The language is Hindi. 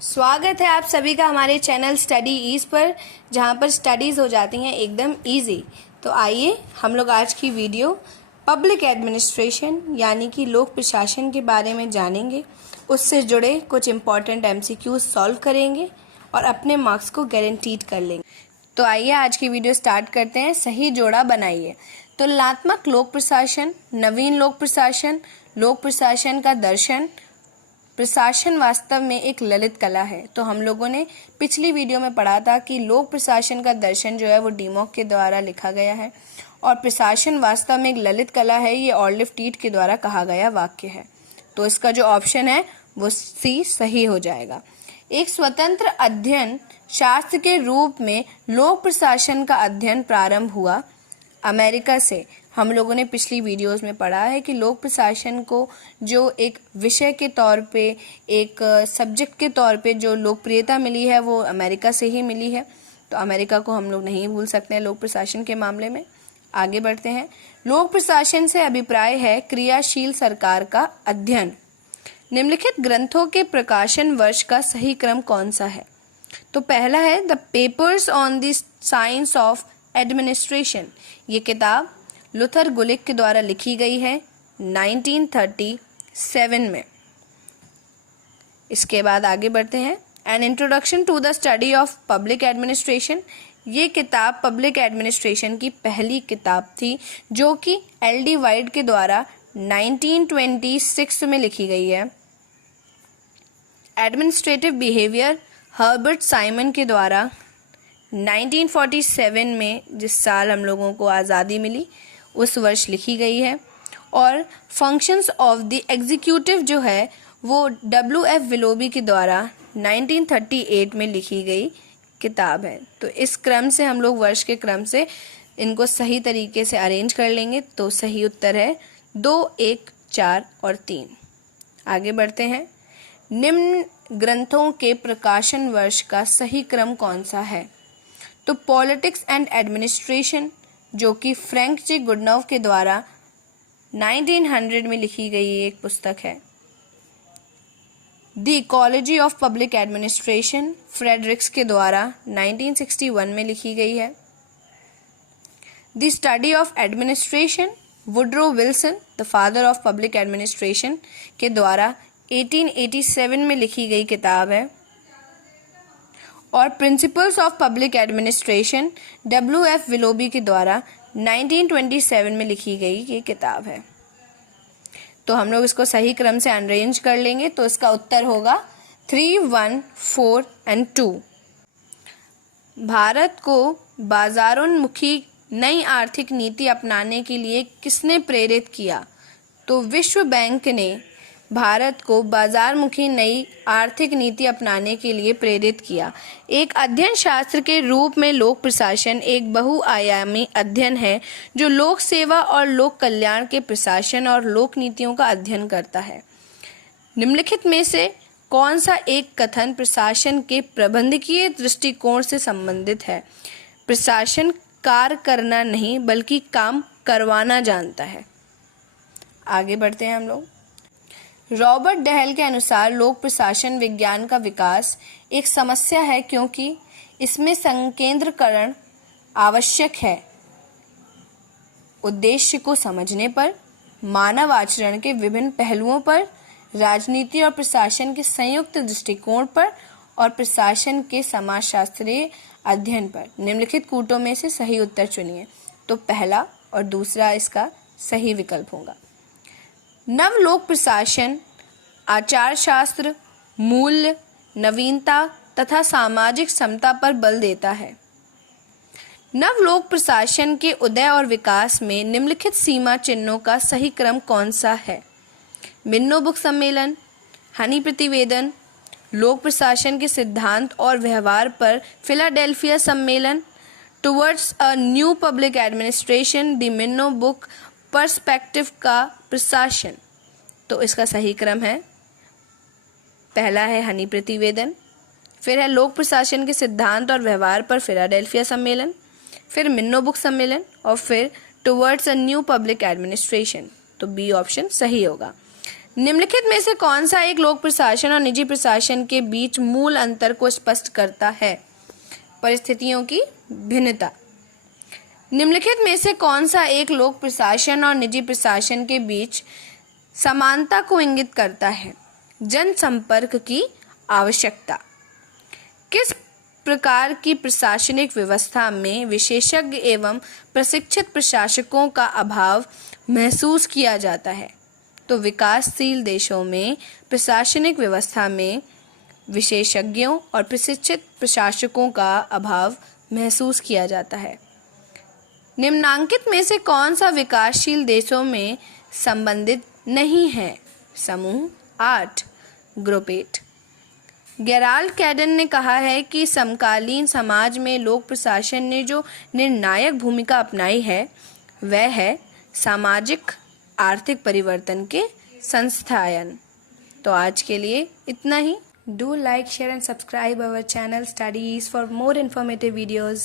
स्वागत है आप सभी का हमारे चैनल स्टडी ईज पर, जहां पर स्टडीज़ हो जाती हैं एकदम इजी। तो आइए हम लोग आज की वीडियो पब्लिक एडमिनिस्ट्रेशन यानी कि लोक प्रशासन के बारे में जानेंगे। उससे जुड़े कुछ इम्पॉर्टेंट एमसीक्यूज सॉल्व करेंगे और अपने मार्क्स को गारंटीड कर लेंगे। तो आइए आज की वीडियो स्टार्ट करते हैं। सही जोड़ा बनाइए। तुलनात्मक लोक प्रशासन, नवीन लोक प्रशासन का दर्शन। प्रशासन वास्तव में एक ललित कला है। तो हम लोगों ने पिछली वीडियो में पढ़ा था कि लोक प्रशासन का दर्शन जो है वो डीमॉक के द्वारा लिखा गया है और प्रशासन वास्तव में एक ललित कला है, ये ऑलिव टीट के द्वारा कहा गया वाक्य है। तो इसका जो ऑप्शन है वो सी सही हो जाएगा। एक स्वतंत्र अध्ययन शास्त्र के रूप में लोक प्रशासन का अध्ययन प्रारंभ हुआ अमेरिका से। हम लोगों ने पिछली वीडियोस में पढ़ा है कि लोक प्रशासन को जो एक विषय के तौर पे, एक सब्जेक्ट के तौर पे जो लोकप्रियता मिली है वो अमेरिका से ही मिली है। तो अमेरिका को हम लोग नहीं भूल सकते हैं लोक प्रशासन के मामले में। आगे बढ़ते हैं। लोक प्रशासन से अभिप्राय है क्रियाशील सरकार का अध्ययन। निम्नलिखित ग्रंथों के प्रकाशन वर्ष का सही क्रम कौन सा है? तो पहला है the papers on the science of administration. ये किताब लुथर गुलिक के द्वारा लिखी गई है 1937 में। इसके बाद आगे बढ़ते हैं। An introduction to the study of public administration. ये किताब पब्लिक एडमिनिस्ट्रेशन की पहली किताब थी जो कि एल.डी. वाइट के द्वारा 1926 में लिखी गई है। एडमिनिस्ट्रेटिव बिहेवियर हर्बर्ट साइमन के द्वारा 1947 में, जिस साल हम लोगों को आज़ादी मिली उस वर्ष लिखी गई है। और फंक्शंस ऑफ द एग्जीक्यूटिव जो है वो W.F. विलोबी के द्वारा 1938 में लिखी गई किताब है। तो इस क्रम से हम लोग वर्ष के क्रम से इनको सही तरीके से अरेंज कर लेंगे। तो सही उत्तर है 2, 1, 4 और 3। आगे बढ़ते हैं। निम्न ग्रंथों के प्रकाशन वर्ष का सही क्रम कौन सा है? तो पॉलिटिक्स एंड एडमिनिस्ट्रेशन जो कि फ्रैंक जे गुडनॉव के द्वारा 1900 में लिखी गई एक पुस्तक है। The ecology of public administration Fredericks के द्वारा 1961 में लिखी गई है। The study of administration Woodrow Wilson the father of public administration के द्वारा 1887 में लिखी गई किताब है। और principles of public administration W.F. Willoughby के द्वारा 1927 में लिखी गई ये किताब है। तो हम लोग इसको सही क्रम से अरेंज कर लेंगे। तो इसका उत्तर होगा 3, 1, 4 और 2। भारत को बाजारोन्मुखी नई आर्थिक नीति अपनाने के लिए किसने प्रेरित किया? तो विश्व बैंक ने भारत को बाजारमुखी नई आर्थिक नीति अपनाने के लिए प्रेरित किया। एक अध्ययन शास्त्र के रूप में लोक प्रशासन एक बहुआयामी अध्ययन है जो लोक सेवा और लोक कल्याण के प्रशासन और लोक नीतियों का अध्ययन करता है। निम्नलिखित में से कौन सा एक कथन प्रशासन के प्रबंधकीय दृष्टिकोण से संबंधित है? प्रशासन कार्य करना नहीं बल्कि काम करवाना जानता है। आगे बढ़ते हैं हम लोग। रॉबर्ट डहल के अनुसार लोक प्रशासन विज्ञान का विकास एक समस्या है क्योंकि इसमें संकेंद्रीकरण आवश्यक है। उद्देश्य को समझने पर, मानव आचरण के विभिन्न पहलुओं पर, राजनीति और प्रशासन के संयुक्त दृष्टिकोण पर और प्रशासन के समाजशास्त्रीय अध्ययन पर। निम्नलिखित कूटों में से सही उत्तर चुनिए। तो पहला और दूसरा इसका सही विकल्प होगा। नव लोक प्रशासन आचार शास्त्र, मूल्य, नवीनता तथा सामाजिक समता पर बल देता है। नव लोक प्रशासन के उदय और विकास में निम्नलिखित सीमा चिन्हों का सही क्रम कौन सा है? मिन्नो बुक सम्मेलन, हनी प्रतिवेदन, लोक प्रशासन के सिद्धांत और व्यवहार पर फिलाडेल्फिया सम्मेलन, towards a new public administration, the Minnowbrook perspective का प्रशासन। तो इसका सही क्रम है, पहला है हनी प्रतिवेदन, फिर है लोक प्रशासन के सिद्धांत और व्यवहार पर फिलाडेल्फिया सम्मेलन, फिर मिन्नो बुक सम्मेलन और फिर towards a new public administration. तो बी ऑप्शन सही होगा। निम्नलिखित में से कौन सा एक लोक प्रशासन और निजी प्रशासन के बीच मूल अंतर को स्पष्ट करता है? परिस्थितियों की भिन्नता। निम्नलिखित में से कौन सा एक लोक प्रशासन और निजी प्रशासन के बीच समानता को इंगित करता है? जनसंपर्क की आवश्यकता। किस प्रकार की प्रशासनिक व्यवस्था में विशेषज्ञ एवं प्रशिक्षित प्रशासकों का अभाव महसूस किया जाता है? तो विकासशील देशों में प्रशासनिक व्यवस्था में विशेषज्ञों और प्रशिक्षित प्रशासकों का अभाव महसूस किया जाता है। निम्नांकित में से कौन सा विकासशील देशों में संबंधित नहीं है? समूह 8, ग्रुप 8। गेराल्ड कैडन ने कहा है कि समकालीन समाज में लोक प्रशासन ने जो निर्णायक भूमिका अपनाई है वह है सामाजिक आर्थिक परिवर्तन के संस्थायन। तो आज के लिए इतना ही। Do like, share and subscribe our channel study ease for more informative videos.